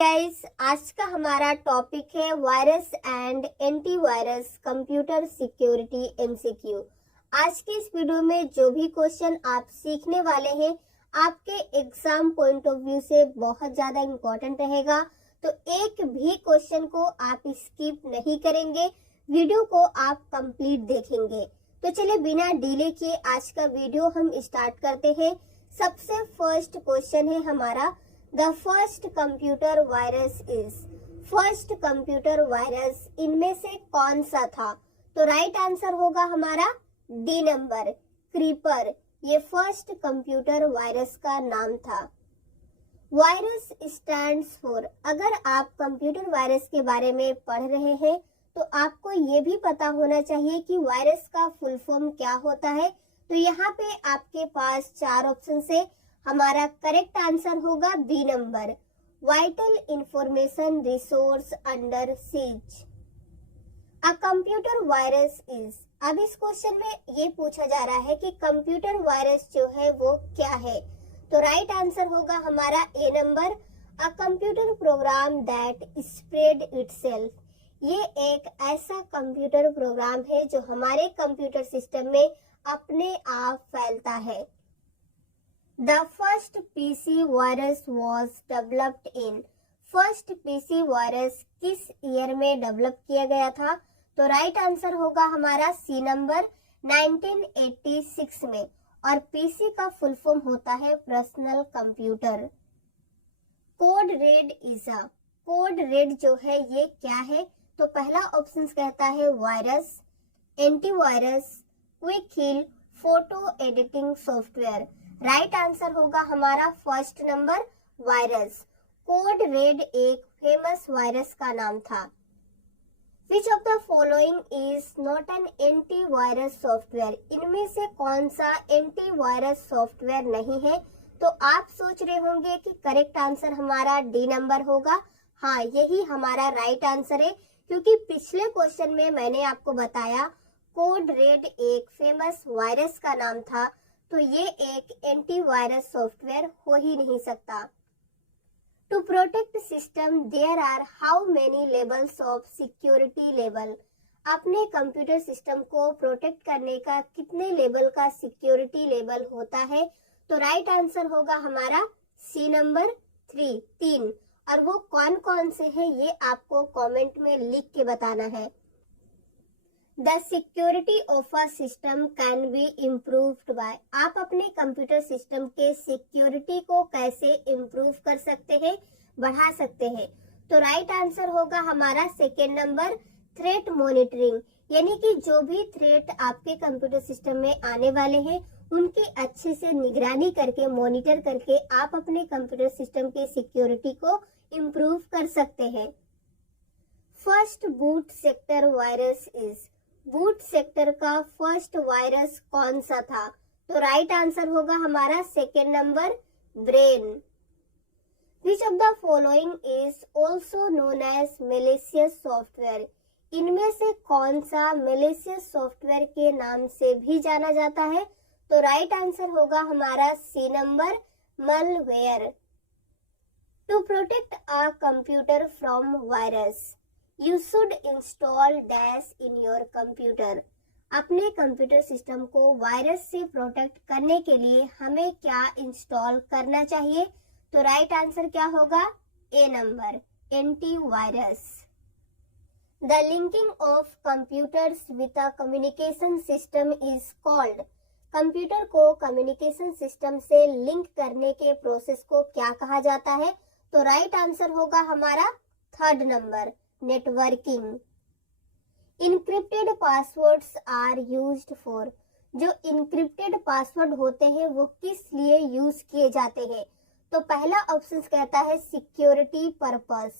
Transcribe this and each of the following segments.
Guys, आज का हमारा टॉपिक है virus and antivirus computer security MCQ. आज के इस वीडियो में जो भी क्वेश्चन आप सीखने वाले हैं आपके एग्जाम पॉइंट ऑफ व्यू से बहुत ज्यादा इम्पोर्टेंट रहेगा, तो एक भी क्वेश्चन को आप स्किप नहीं करेंगे, वीडियो को आप कंप्लीट देखेंगे। तो चलिए बिना डिले किए आज का वीडियो हम स्टार्ट करते हैं। सबसे फर्स्ट क्वेश्चन है हमारा, The first computer virus is, first computer virus इनमें से कौन सा था? तो राइट आंसर होगा हमारा डी नंबर, क्रीपर। ये फर्स्ट कंप्यूटर वायरस का नाम था। वायरस स्टैंड्स फॉर, अगर आप कंप्यूटर वायरस के बारे में पढ़ रहे हैं तो आपको ये भी पता होना चाहिए कि वायरस का फुल फॉर्म क्या होता है। तो यहाँ पे आपके पास चार ऑप्शन है, हमारा करेक्ट आंसर होगा B number, vital information resource under siege. A computer virus is, अब इस क्वेश्चन में ये पूछा जा रहा है कि कंप्यूटर वायरस जो है वो क्या है। तो राइट आंसर होगा हमारा A number, a computer program that spread itself. ये एक ऐसा कंप्यूटर प्रोग्राम है जो हमारे कंप्यूटर सिस्टम में अपने आप फैलता है। The first PC virus was developed in, first PC virus किस ईयर में डेवलप किया गया था? तो राइट आंसर होगा हमारा सी नंबर, 1986 में। और पीसी का फुल फॉर्म होता है personal computer. Code red is a, code red जो है ये क्या है? तो पहला ऑप्शन कहता है वायरस, एंटीवायरस, क्विक हिल, photo editing software. Right answer होगा हमारा first number, virus. Code red एक फेमस वायरस का नाम था। विच of the following is not an antivirus software, इनमें से कौन सा एंटीवायरस सॉफ्टवेयर नहीं है? तो आप सोच रहे होंगे कि करेक्ट आंसर हमारा डी नंबर होगा। हाँ, यही हमारा राइट आंसर है, क्योंकि पिछले क्वेश्चन में मैंने आपको बताया कोड रेड एक फेमस वायरस का नाम था, तो ये एक एंटीवायरस सॉफ्टवेयर हो ही नहीं सकता। To protect system there are how many levels of security level, अपने कंप्यूटर सिस्टम को प्रोटेक्ट करने का कितने लेवल का सिक्योरिटी लेवल होता है? तो राइट आंसर होगा हमारा सी नंबर 3। और वो कौन कौन से हैं ये आपको कमेंट में लिख के बताना है। The security of a system can be improved by, आप अपने कंप्यूटर सिस्टम के सिक्योरिटी को कैसे इम्प्रूव कर सकते हैं, बढ़ा सकते हैं? तो राइट आंसर होगा हमारा सेकेंड नंबर, थ्रेट मॉनिटरिंग। यानी कि जो भी थ्रेट आपके कंप्यूटर सिस्टम में आने वाले हैं उनकी अच्छे से निगरानी करके, मॉनिटर करके आप अपने कंप्यूटर सिस्टम के सिक्योरिटी को इम्प्रूव कर सकते हैं। First boot sector virus is, boot sector का फर्स्ट वायरस कौन सा था? तो राइट आंसर होगा हमारा second number, brain. Which of the following is also known as malicious software, इनमें से कौन सा मेलिशियस सॉफ्टवेयर के नाम से भी जाना जाता है? तो राइट आंसर होगा हमारा C number, malware। To protect a computer from virus, You should install dash in your computer, अपने कंप्यूटर सिस्टम को वायरस से प्रोटेक्ट करने के लिए हमें क्या इंस्टॉल करना चाहिए? तो राइट आंसर क्या होगा? A number, antivirus. The linking of computers with a communication system is called, computer को कम्युनिकेशन सिस्टम से लिंक करने के प्रोसेस को क्या कहा जाता है? तो राइट आंसर होगा हमारा third number, networking. Encrypted passwords are used for, जो इनक्रिप्टेड पासवर्ड होते हैं वो किस लिए यूज किए जाते हैं? तो पहला ऑप्शन कहता है सिक्योरिटी पर्पस,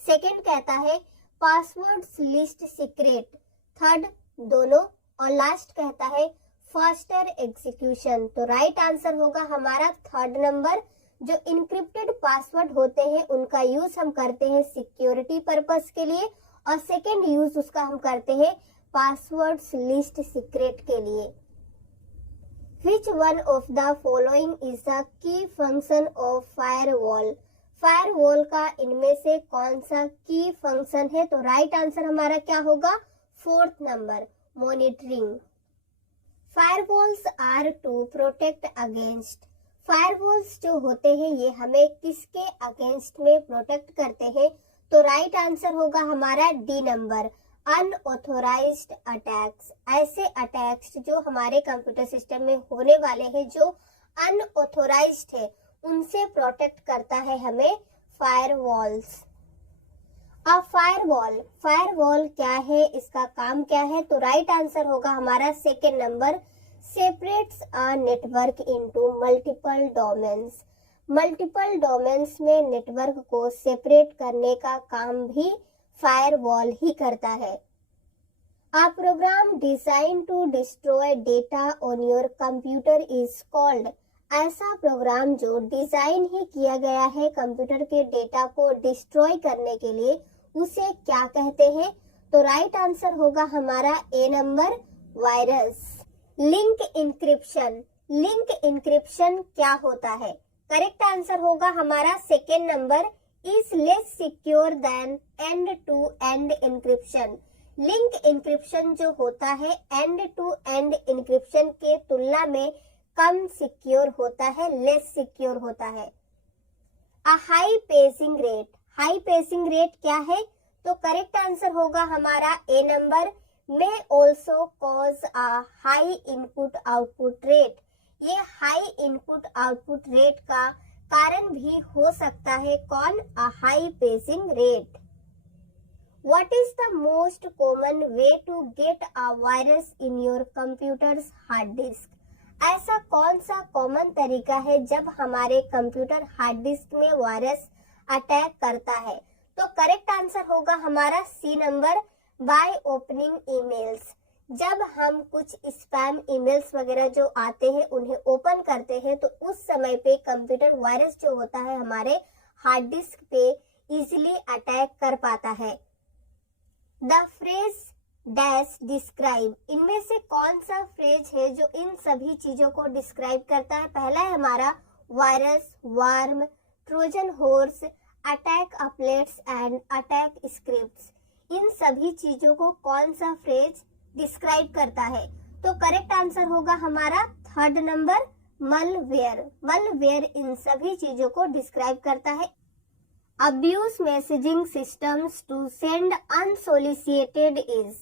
सेकंड कहता है पासवर्ड्स लिस्ट सीक्रेट, थर्ड दोनों, और लास्ट कहता है फास्टर एग्जीक्यूशन। तो राइट आंसर होगा हमारा थर्ड नंबर, जो इनक्रिप्टेड पासवर्ड होते हैं उनका यूज हम करते हैं सिक्योरिटी पर्पस के लिए, और सेकेंड यूज उसका हम करते हैं पासवर्ड्स लिस्ट सीक्रेट के लिए। Which one of the following is the key function of firewall? Firewall का इनमें से कौन सा की फंक्शन है? तो राइट आंसर हमारा क्या होगा? 4th number, monitoring. Firewalls are to protect against. Firewalls जो होते हैं ये हमें किसके अगेंस्ट में प्रोटेक्ट करते हैं? तो राइट आंसर होगा हमारा डी नंबर, अनऑथोराइज्ड अटैक्स। ऐसे अटैक्स जो हमारे कंप्यूटर सिस्टम में होने वाले हैं, जो अनऑथोराइज्ड है, उनसे प्रोटेक्ट करता है हमें फायरवॉल्स। अब फायरवॉल क्या है, इसका काम क्या है? तो राइट आंसर होगा हमारा 2nd number, separates a network into multiple domains. Multiple domains में नेटवर्क को सेपरेट करने का काम भी फायरवॉल ही करता है। A program designed to destroy data on your computer is called। ऐसा प्रोग्राम जो डिजाइन ही किया गया है कंप्यूटर के डेटा को डिस्ट्रॉय करने के लिए, उसे क्या कहते हैं? तो राइट आंसर होगा हमारा A number, virus. Link encryption. Link encryption क्या होता है? करेक्ट आंसर होगा हमारा 2nd number, is less secure than end to end encryption. Link encryption जो होता है एंड टू एंड इंक्रिप्शन के तुलना में कम सिक्योर होता है, लेस सिक्योर होता है। A high paging rate. High paging rate क्या है? तो करेक्ट आंसर होगा हमारा ए नंबर, में also cause a high input output rate. ये हाई इनपुट आउटपुट रेट का कारण भी हो सकता है। कौन? A high paging rate. What is the most common way to get a virus in your computer's hard disk? ऐसा कौन सा कॉमन तरीका है जब हमारे कंप्यूटर हार्ड डिस्क में वायरस अटैक करता है? तो करेक्ट आंसर होगा हमारा C number, by opening emails. जब हम कुछ स्पैम ईमेल्स वगैरह जो आते हैं उन्हें ओपन करते हैं, तो उस समय पे कंप्यूटर वायरस जो होता है हमारे हार्ड डिस्क पे इजीली अटैक कर पाता है। The phrase dash describe. इनमें से कौन सा फ्रेज है जो इन सभी चीजों को डिस्क्राइब करता है? पहला है हमारा virus, worm, Trojan horse, attack applets and attack scripts. इन सभी चीजों को कौन सा फ्रेज डिस्क्राइब करता है? तो करेक्ट आंसर होगा हमारा 3rd नंबर, मलवेयर। मलवेयर इन सभी चीजों को डिस्क्राइब करता है। Abuse messaging systems to send unsolicited is.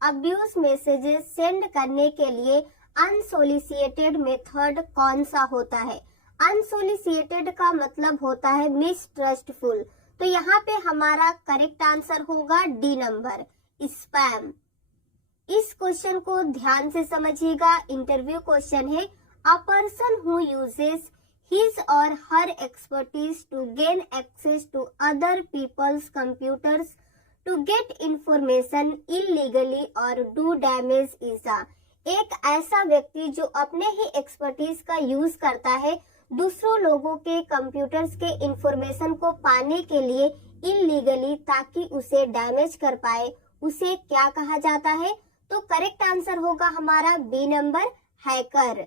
Abuse messages send करने के लिए अनसोलिसिटेड मेथड कौन सा होता है? अनसोलिसिटेड का मतलब होता है मिसट्रस्टफुल। तो यहाँ पे हमारा करेक्ट आंसर होगा डी नंबर, स्पैम। इस क्वेश्चन को ध्यान से समझिएगा, इंटरव्यू क्वेश्चन है। A person who uses his or her expertise to gain access to other people's computers to get information illegally or do damage is a। एक ऐसा व्यक्ति जो अपने ही एक्सपर्टीज का यूज करता है दूसरों लोगों के कंप्यूटर्स के इंफॉर्मेशन को पाने के लिए इलीगली, ताकि उसे डैमेज कर पाए, उसे क्या कहा जाता है? तो करेक्ट आंसर होगा हमारा B number, hacker.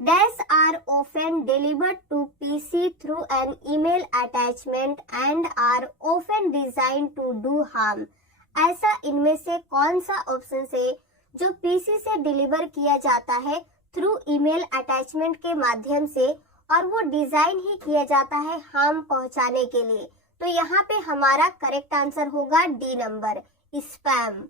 Dash are often delivered to PC through an email attachment and are often designed to do harm। ऐसा इनमें से कौन सा ऑप्शन है जो पीसी से डिलीवर किया जाता है थ्रू ईमेल अटैचमेंट के माध्यम से, और वो डिजाइन ही किया जाता है हार्म पहुंचाने के लिए? तो यहाँ पे हमारा करेक्ट आंसर होगा D number, spam.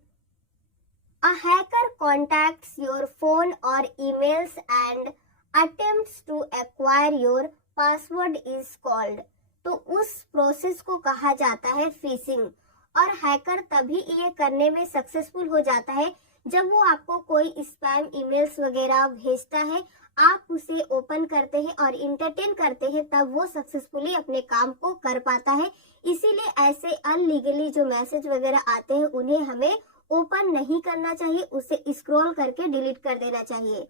A hacker contacts your phone or emails and attempts to acquire your password is called। तो उस प्रोसेस को कहा जाता है फिशिंग, और हैकर तभी ये करने में सक्सेसफुल हो जाता है जब वो आपको कोई स्पैम ईमेल्स वगैरह भेजता है, आप उसे ओपन करते हैं और इंटरटेन करते हैं, तब वो सक्सेसफुली अपने काम को कर पाता है। इसीलिए ऐसे अनलीगली जो मैसेज वगैरह आते हैं उन्हें हमें ओपन नहीं करना चाहिए, उसे स्क्रॉल करके डिलीट कर देना चाहिए।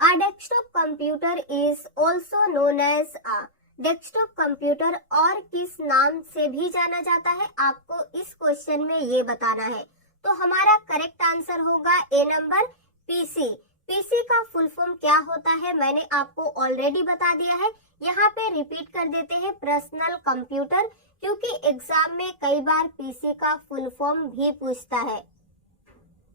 A desktop computer is also known as a। Desktop computer और किस नाम से भी जाना जाता है, आपको इस क्वेश्चन में ये बताना है। तो हमारा करेक्ट आंसर होगा ए नंबर, पीसी। पीसी का फुल फॉर्म क्या होता है मैंने आपको ऑलरेडी बता दिया है। यहाँ पे रिपीट कर देते हैं, पर्सनल कंप्यूटर, क्योंकि एग्जाम में कई बार पीसी का फुल फॉर्म भी पूछता है।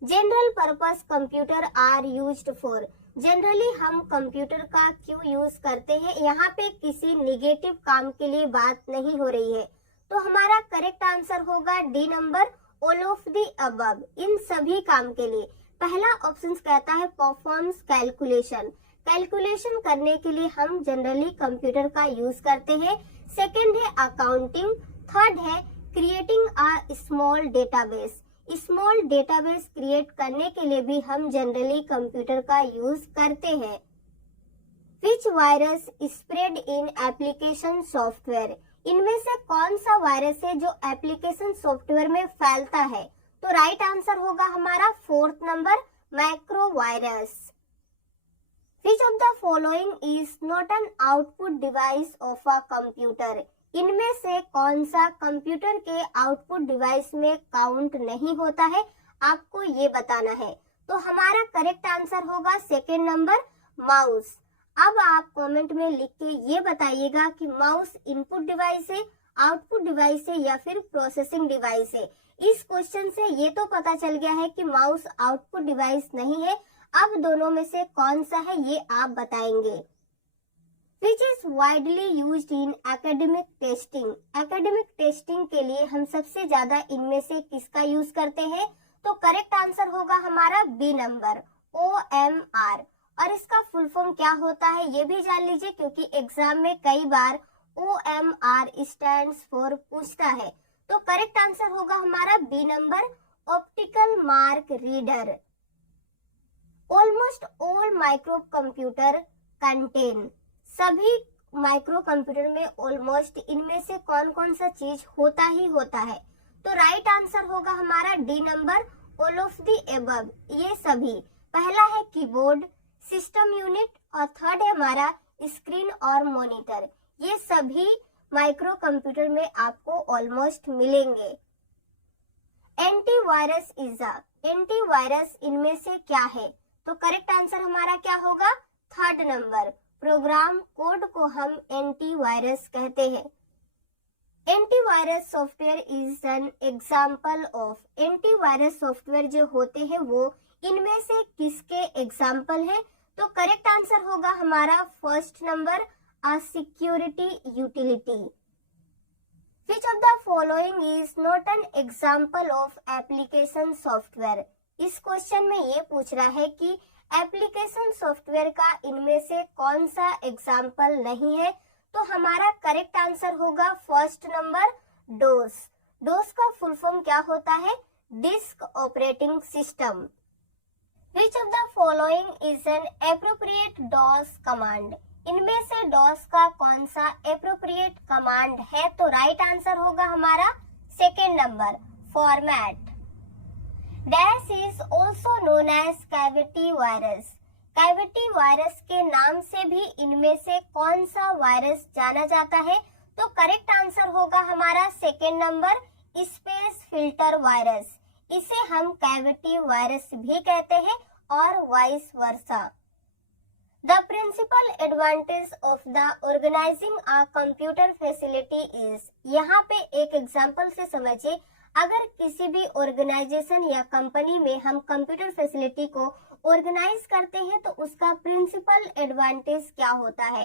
General purpose computer are used for, generally हम कंप्यूटर का क्यों यूज करते हैं, यहाँ पे किसी निगेटिव काम के लिए बात नहीं हो रही है। तो हमारा करेक्ट आंसर होगा D number, all of the above, इन सभी काम के लिए। पहला ऑप्शन कहता है परफॉर्म्स कैलकुलेशन, कैलकुलेशन करने के लिए हम जनरली कंप्यूटर का यूज करते हैं। सेकंड है अकाउंटिंग, थर्ड है creating a small database, small database create करने के लिए भी हम जनरली कंप्यूटर का यूज करते हैं। Which virus spread in application software, इनमें से कौन सा वायरस है जो एप्लीकेशन सॉफ्टवेयर में फैलता है, तो राइट आंसर होगा हमारा fourth number, micro virus. Which of the following is not an output device of a computer, इनमें से कौन सा कंप्यूटर के आउटपुट डिवाइस में काउंट नहीं होता है, आपको ये बताना है। तो हमारा करेक्ट आंसर होगा सेकेंड नंबर, माउस। अब आप कमेंट में लिख के ये बताइएगा कि माउस इनपुट डिवाइस है, आउटपुट डिवाइस है या फिर प्रोसेसिंग डिवाइस है। इस क्वेश्चन से ये तो पता चल गया है कि माउस आउटपुट डिवाइस नहीं है। अब दोनों में से कौन सा है ये आप बताएंगे। Which is widely used in academic testing, academic testing के लिए हम सबसे ज्यादा इनमें से किसका यूज करते हैं, तो करेक्ट आंसर होगा हमारा बी नंबर, OMR। और इसका फुल फॉर्म क्या होता है ये भी जान लीजिए, क्योंकि एग्जाम में कई बार OMR स्टैंड्स फॉर पूछता है। तो करेक्ट आंसर होगा हमारा B number, optical mark reader. Almost all micro computer contain, सभी माइक्रो कंप्यूटर में ऑलमोस्ट इनमें से कौन कौन सा चीज होता ही होता है, तो राइट आंसर होगा हमारा D number, all of the above, ये सभी। पहला है कीबोर्ड, सिस्टम यूनिट और थर्ड है हमारा स्क्रीन और मॉनिटर, ये सभी माइक्रो कंप्यूटर में आपको ऑलमोस्ट मिलेंगे। एंटीवायरस एंटीवायरस इनमें से क्या है, तो करेक्ट आंसर हमारा क्या होगा, थर्ड नंबर, प्रोग्राम कोड को हम एंटीवायरस कहते हैं। Antivirus software is an example of, antivirus software जो होते हैं वो इनमें से किसके एग्जाम्पल है, तो करेक्ट आंसर होगा हमारा first number, a security utility. Which of the following is not an example of application software, इस क्वेश्चन में ये पूछ रहा है कि एप्लीकेशन सॉफ्टवेयर का इनमें से कौन सा एग्जाम्पल नहीं है, तो हमारा करेक्ट आंसर होगा फर्स्ट नंबर, डोस। डोस का फुल फॉर्म क्या होता है, disk operating system. Which of the following is an appropriate DOS command, इनमें से डॉस का कौन सा एप्रोप्रिएट कमांड है, तो राइट आंसर होगा हमारा second number, format. Dash is also known as cavity virus, cavity virus के नाम से भी इनमें से कौन सा वायरस जाना जाता है, तो करेक्ट आंसर होगा हमारा second number, space filter virus, इसे हम कैविटी वायरस भी कहते हैं और vice versa. The principal advantage of the organizing a computer facility is, यहाँ पे एक एग्जांपल से समझिए, अगर किसी भी ऑर्गेनाइजेशन या कंपनी में हम कंप्यूटर फैसिलिटी को ऑर्गेनाइज करते हैं तो उसका प्रिंसिपल एडवांटेज क्या होता है,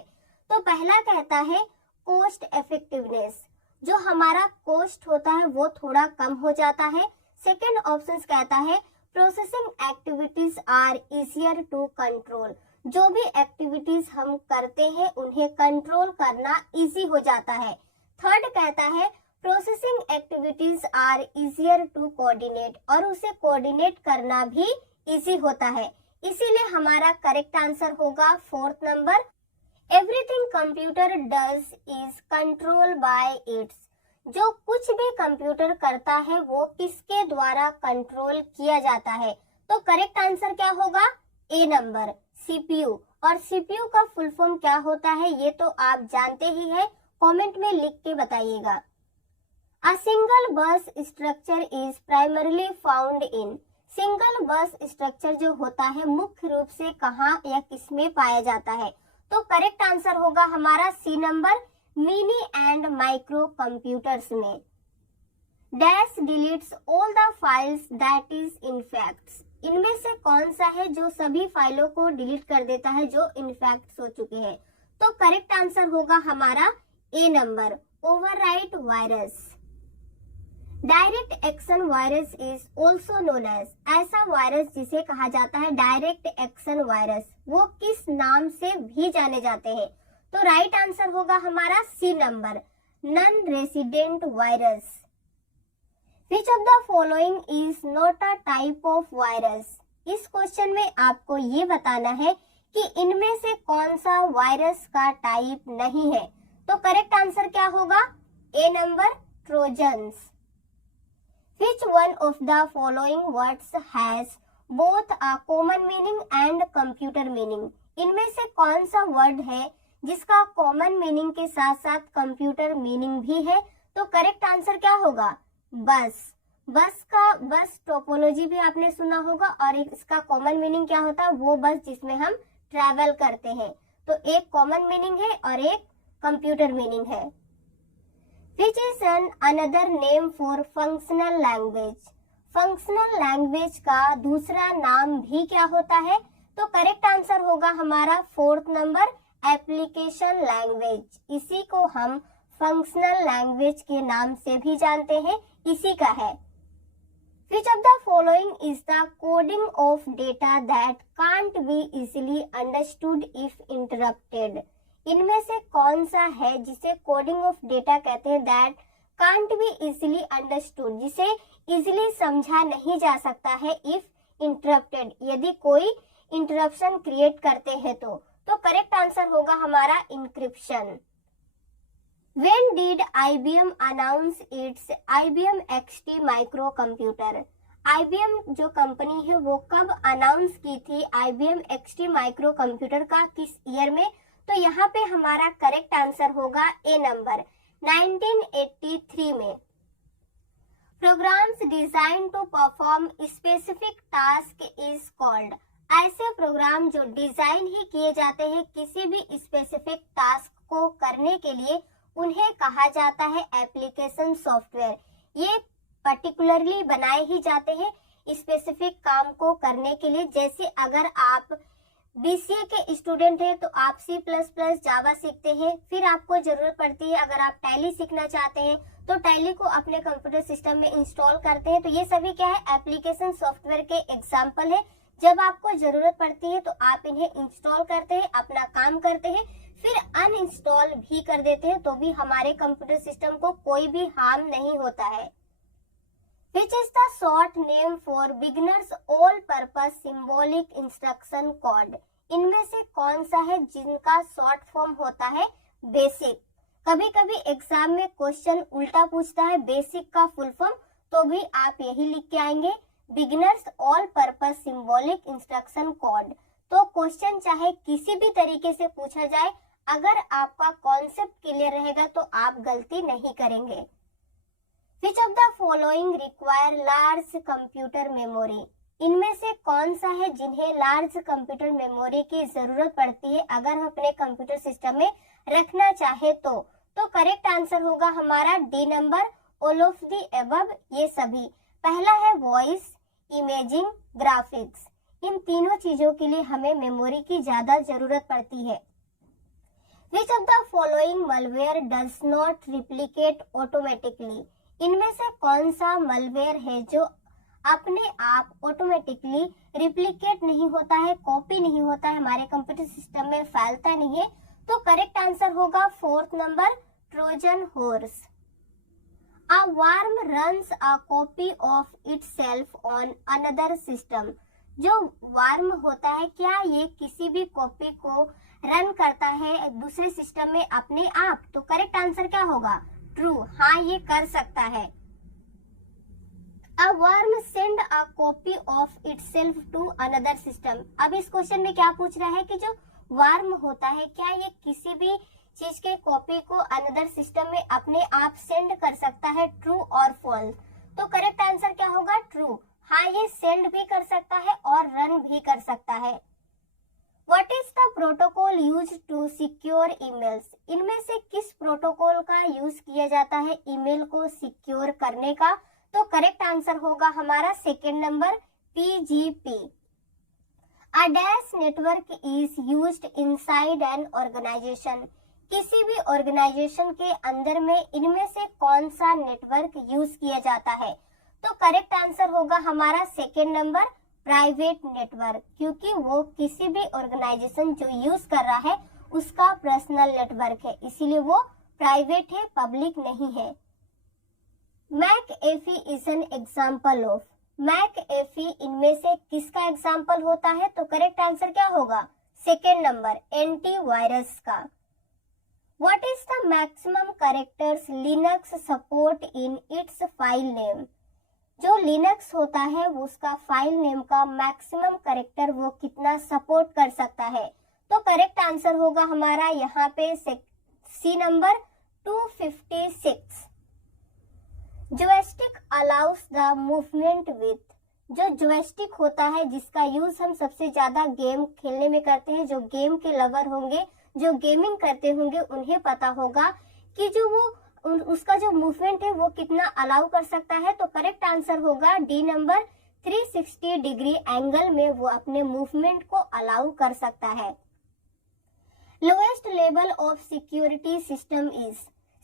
तो पहला कहता है कॉस्ट इफेक्टिवनेस, जो हमारा कॉस्ट होता है वो थोड़ा कम हो जाता है। सेकेंड ऑप्शन कहता है processing activities are easier to control, जो भी एक्टिविटीज हम करते हैं उन्हें कंट्रोल करना इजी हो जाता है। थर्ड कहता है processing activities are easier to coordinate, और उसे कोऑर्डिनेट करना भी इजी होता है, इसीलिए हमारा करेक्ट आंसर होगा fourth number, everything computer does is control by it's, जो कुछ भी कंप्यूटर करता है वो किसके द्वारा कंट्रोल किया जाता है, तो करेक्ट आंसर क्या होगा, ए नंबर, सीपीयू। और सीपीयू का फुल फॉर्म क्या होता है ये तो आप जानते ही हैं, कमेंट में लिख के बताइएगा। A single bus structure is primarily found in, single बस स्ट्रक्चर जो होता है मुख्य रूप से कहाँ या किसमें पाया जाता है? तो करेक्ट आंसर होगा हमारा C number, mini and micro computers में। Dash deletes all the files that is in facts, इनमें से कौन सा है जो सभी फाइलों को डिलीट कर देता है जो इनफैक्ट्स हो चुके हैं? तो करेक्ट आंसर होगा हमारा A number, overwrite virus. Direct action virus is also known as, ऐसा वायरस जिसे कहा जाता है डायरेक्ट एक्शन वायरस, वो किस नाम से भी जाने जाते हैं? तो राइट आंसर होगा हमारा C number, non resident virus. Which of the following is not a type of virus? इस क्वेश्चन में आपको ये बताना है कि इनमें से कौन सा वायरस का टाइप नहीं है। तो करेक्ट आंसर क्या होगा? A number, Trojans. Which one of the following words has both a common meaning and computer meaning? इनमें से कौन सा वर्ड है जिसका कॉमन मीनिंग के साथ साथ कंप्यूटर मीनिंग भी है? तो करेक्ट आंसर क्या होगा? बस। बस टोपोलॉजी भी आपने सुना होगा और इसका कॉमन मीनिंग क्या होता है? वो बस जिसमें हम ट्रैवल करते हैं। तो एक कॉमन मीनिंग है और एक कंप्यूटर मीनिंग है। Which is an another name for functional language, functional language का दूसरा नाम भी क्या होता है? तो करेक्ट आंसर होगा हमारा फोर्थ नंबर, एप्लीकेशन लैंग्वेज। इसी को हम फंक्शनल लैंग्वेज के नाम से भी जानते हैं, इसी का है। Which of the following is the coding of data that can't be easily understood if interrupted? इनमें से कौन सा है जिसे कोडिंग ऑफ डेटा कहते हैं, that can't be easily understood, जिसे इजिली समझा नहीं जा सकता है इफ इंटरप्टेड, यदि कोई इंटरप्शन क्रिएट करते हैं तो करेक्ट आंसर होगा हमारा encryption. When did IBM announce its IBM XT microcomputer? IBM जो कंपनी है वो कब अनाउंस की थी IBM XT माइक्रोकंप्यूटर का, किस ईयर में? तो यहाँ पे हमारा करेक्ट आंसर होगा ए नंबर, 1983 में। Programs design to perform specific task is called, ऐसे प्रोग्राम जो डिजाइन ही किए जाते हैं किसी भी स्पेसिफिक टास्क को करने के लिए, उन्हें कहा जाता है एप्लीकेशन सॉफ्टवेयर। ये पर्टिकुलरली बनाए ही जाते हैं स्पेसिफिक काम को करने के लिए। जैसे अगर आप बीसीए के स्टूडेंट हैं तो आप C++, जावा सीखते हैं, फिर आपको जरूरत पड़ती है अगर आप टैली सीखना चाहते हैं तो टैली को अपने कंप्यूटर सिस्टम में इंस्टॉल करते हैं। तो ये सभी क्या है? एप्लीकेशन सॉफ्टवेयर के एग्जाम्पल है। जब आपको जरूरत पड़ती है तो आप इन्हें इंस्टॉल करते हैं, अपना काम करते हैं, फिर अनइंस्टॉल भी कर देते हैं, तो भी हमारे कंप्यूटर सिस्टम को कोई भी हार्म नहीं होता है। Which is the short name for beginners all purpose symbolic instruction code? इनमें से कौन सा है जिनका शॉर्ट फॉर्म होता है बेसिक? कभी कभी एग्जाम में क्वेश्चन उल्टा पूछता है बेसिक का फुल फॉर्म, तो भी आप यही लिख के आएंगे, beginners all purpose symbolic instruction code. तो क्वेश्चन चाहे किसी भी तरीके से पूछा जाए, अगर आपका कॉन्सेप्ट क्लियर रहेगा तो आप गलती नहीं करेंगे। Which of the following require large computer memory? इनमें से कौन सा है जिन्हें लार्ज कंप्यूटर मेमोरी की जरूरत पड़ती है अगर हम अपने कंप्यूटर सिस्टम में रखना चाहे तो करेक्ट आंसर होगा हमारा D number, all of the above, ये सभी। पहला है वॉइस, इमेजिंग, ग्राफिक्स। इन तीनों चीजों के लिए हमें मेमोरी की ज्यादा जरूरत पड़ती है। Which of the following malware does not replicate automatically? इनमें से कौन सा मलवेयर है जो अपने आप ऑटोमेटिकली रिप्लिकेट नहीं होता है, कॉपी नहीं होता है, हमारे कंप्यूटर सिस्टम में फैलता नहीं है? तो करेक्ट आंसर होगा fourth number, Trojan horse. A worm runs a copy of itself on another system. जो वर्म होता है क्या ये किसी भी कॉपी को रन करता है दूसरे सिस्टम में अपने आप? तो करेक्ट आंसर क्या होगा? ट्रू, हाँ ये कर सकता है। A worm send a copy of itself to another system. अब इस क्वेश्चन में क्या पूछ रहा है कि जो वर्म होता है क्या ये किसी भी चीज के कॉपी को अनदर सिस्टम में अपने आप सेंड कर सकता है, ट्रू और फॉल्स? तो करेक्ट आंसर क्या होगा? ट्रू, हाँ, ये सेंड भी कर सकता है और रन भी कर सकता है। What is the protocol used to secure emails? इनमें से किस प्रोटोकॉल का यूज किया जाता है ईमेल को सिक्योर करने का? तो करेक्ट आंसर होगा हमारा second number PGP। A dash network is used inside an organization. किसी भी ऑर्गेनाइजेशन के अंदर में इनमें से कौन सा नेटवर्क यूज किया जाता है? तो करेक्ट आंसर होगा हमारा सेकेंड नंबर प्राइवेट नेटवर्क, क्योंकि वो किसी भी ऑर्गेनाइजेशन जो यूज कर रहा है उसका पर्सनल नेटवर्क है, इसीलिए वो प्राइवेट है, पब्लिक नहीं है। McAfee is an example of. McAfee इनमें से किसका एग्जाम्पल होता है? तो करेक्ट आंसर क्या होगा? सेकेंड नंबर एंटीवायरस का। What is the maximum characters Linux support in its file name? जो लिनक्स होता है उसका फाइल नेम का मैक्सिमम कैरेक्टर वो कितना सपोर्ट कर सकता है? तो करेक्ट आंसर होगा हमारा यहाँ पे C number 256। Joystick allows the movement with. जो जॉयस्टिक होता है जिसका यूज हम सबसे ज्यादा गेम खेलने में करते हैं, जो गेम के लवर होंगे, जो गेमिंग करते होंगे उन्हें पता होगा कि जो वो उसका जो मूवमेंट है वो कितना अलाउ कर सकता है। तो करेक्ट आंसर होगा डी नंबर 360 डिग्री एंगल में वो अपने मूवमेंट को अलाउ कर सकता है। Lowest level of security system is.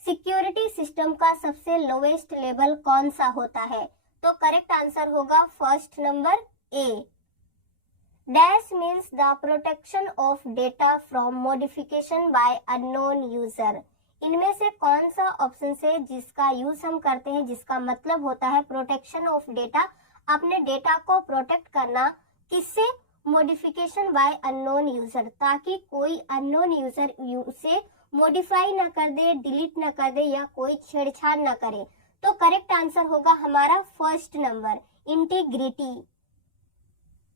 Security system का सबसे लोएस्ट लेवल कौन सा होता है? तो करेक्ट आंसर होगा first number A. Dash means the protection of data from modification by unknown user. इनमें से कौन सा ऑप्शन है जिसका यूज हम करते हैं, जिसका मतलब होता है प्रोटेक्शन ऑफ डेटा, अपने डेटा को प्रोटेक्ट करना, किससे? मॉडिफिकेशन बाय अननोन यूजर, ताकि कोई अननोन यूजर उसे मॉडिफाई ना कर दे, डिलीट ना कर दे या कोई छेड़छाड़ ना करे। तो करेक्ट आंसर होगा हमारा first number integrity.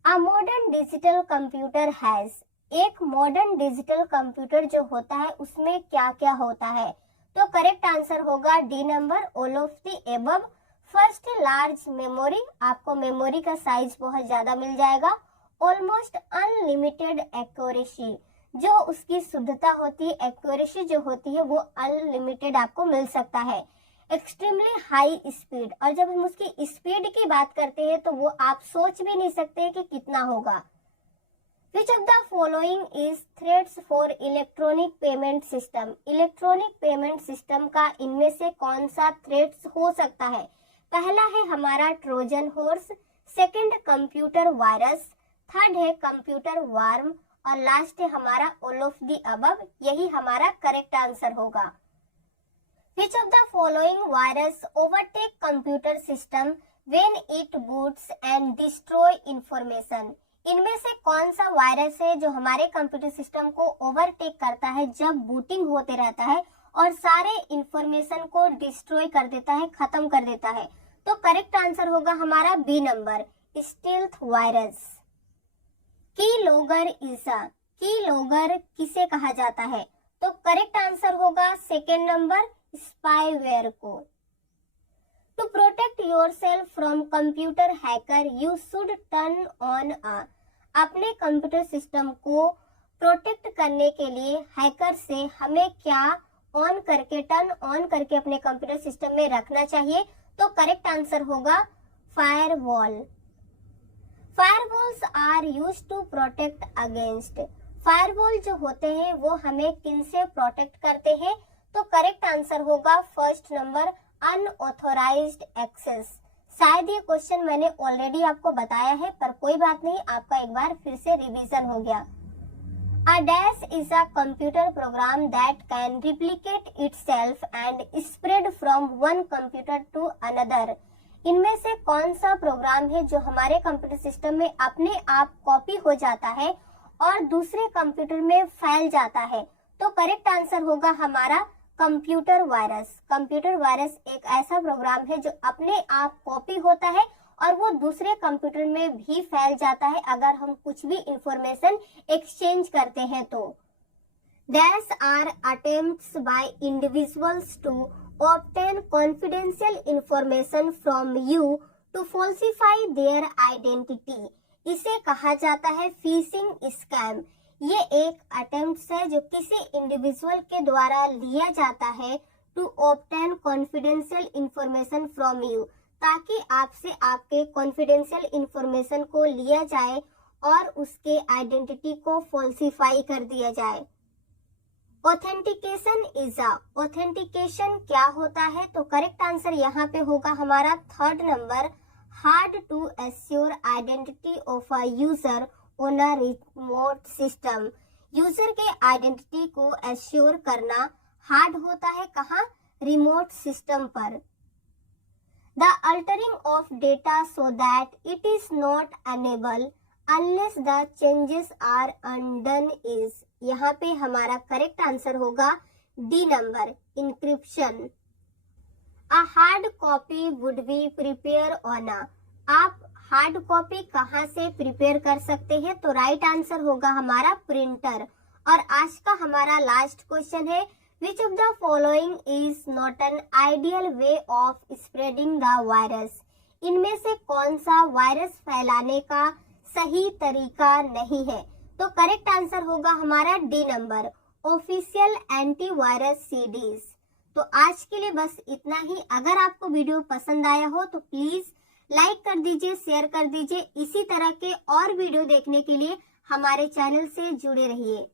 A modern digital computer has. एक मॉडर्न डिजिटल कंप्यूटर जो होता है उसमें क्या क्या होता है? तो करेक्ट आंसर होगा D number all of the above. First large memory, आपको मेमोरी का साइज बहुत ज्यादा मिल जाएगा। ऑलमोस्ट अनलिमिटेड एक्यूरेसी, जो उसकी शुद्धता होती है, एक्यूरेसी जो होती है वो अनलिमिटेड आपको मिल सकता है। एक्सट्रीमली हाई स्पीड, और जब हम उसकी स्पीड की बात करते हैं तो वो आप सोच भी नहीं सकते कि कितना होगा। Which of the following is threats for electronic payment system? Electronic payment system का इनमें से कौन सा थ्रेट्स हो सकता है? पहला है हमारा Trojan horse, second computer virus, third है कंप्यूटर वार्म और लास्ट है हमारा ऑल ऑफ द अबव। यही हमारा करेक्ट आंसर होगा। Which of the following virus overtake computer system when it boots and destroy information? इनमें से कौन सा वायरस है जो हमारे कंप्यूटर सिस्टम को ओवरटेक करता है जब बूटिंग होते रहता है और सारे इंफॉर्मेशन को डिस्ट्रॉय कर देता है, खत्म कर देता है? तो करेक्ट आंसर होगा हमारा B number stealth virus. Keylogger is a. Keylogger किसे कहा जाता है? तो करेक्ट आंसर होगा सेकेंड नंबर स्पाईवेयर को। To protect yourself from computer hacker you should turn on अपने कंप्यूटर सिस्टम को प्रोटेक्ट करने के लिए हैकर से हमें क्या ऑन करके, टर्न ऑन करके अपने कंप्यूटर सिस्टम में रखना चाहिए? तो करेक्ट आंसर होगा firewall. Firewalls are used to protect against. Firewall जो होते हैं वो हमें किन से प्रोटेक्ट करते हैं? तो करेक्ट आंसर होगा फर्स्ट नंबर अनऑथोराइज्ड एक्सेस। शायद ये क्वेश्चन मैंने ऑलरेडी आपको बताया है, पर कोई बात नहीं, आपका एक बार फिर से रिवीजन हो गया। A dash is a computer program that can replicate itself and spread from one computer to another. इनमें से कौन सा प्रोग्राम है जो हमारे कंप्यूटर सिस्टम में अपने आप कॉपी हो जाता है और दूसरे कंप्यूटर में फैल जाता है? तो करेक्ट आंसर होगा हमारा कंप्यूटर वायरस। कंप्यूटर वायरस एक ऐसा प्रोग्राम है जो अपने आप कॉपी होता है और वो दूसरे कंप्यूटर में भी फैल जाता है अगर हम कुछ भी इंफॉर्मेशन एक्सचेंज करते हैं तो। These are attempts by individuals to obtain confidential information from you to falsify their identity. इसे कहा जाता है फिशिंग स्कैम। ये एक अटेम्प्ट है जो किसी इंडिविजुअल के द्वारा लिया जाता है to obtain confidential information from you, ताकि आपसे आपके कॉन्फिडेंशियल इंफॉर्मेशन को लिया जाए और उसके आइडेंटिटी को फॉल्सिफाई कर दिया जाए। ऑथेंटिकेशन ऑथेंटिकेशन क्या होता है? तो करेक्ट आंसर यहाँ पे होगा हमारा third number, hard to assure identity of a user on a remote system. User के आइडेंटिटी को एश्योर करना हार्ड होता है, कहाँ? रिमोट सिस्टम पर। The altering of data so that it is not unable unless the changes are undone is. यहाँ पे हमारा करेक्ट आंसर होगा D number, encryption. A hard copy would be prepare on a. आप hard copy कहाँ से prepare कर सकते हैं? तो राइट आंसर होगा हमारा प्रिंटर। और आज का हमारा लास्ट क्वेश्चन है, विच of the following is not an ideal way of spreading the virus. इनमें से कौन सा वायरस फैलाने का सही तरीका नहीं है? तो करेक्ट आंसर होगा हमारा D number, official antivirus CDs. तो आज के लिए बस इतना ही। अगर आपको वीडियो पसंद आया हो तो प्लीज लाइक कर दीजिए, शेयर कर दीजिए। इसी तरह के और वीडियो देखने के लिए हमारे चैनल से जुड़े रहिए।